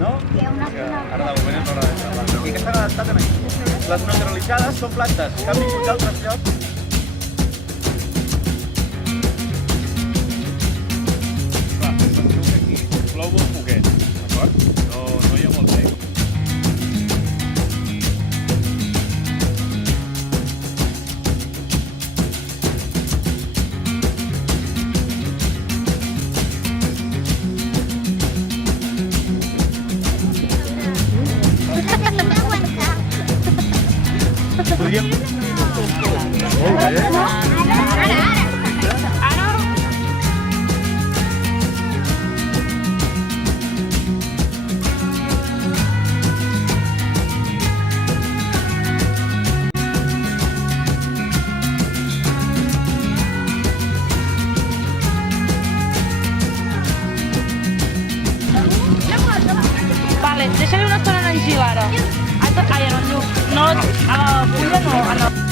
no? Ara de moment és l'hora d'entrar. I que s'han adaptat en aquí. Les naturalitzades són plantes que han vingut d'altres llocs. Clar, penseu que aquí plou molt poquet, d'acord? No hi ha molt d'aigua. Podríem... Molt bé. Vale, deixa-li una estona en Gil ara. Ai, en el llum. No, a la fulla no.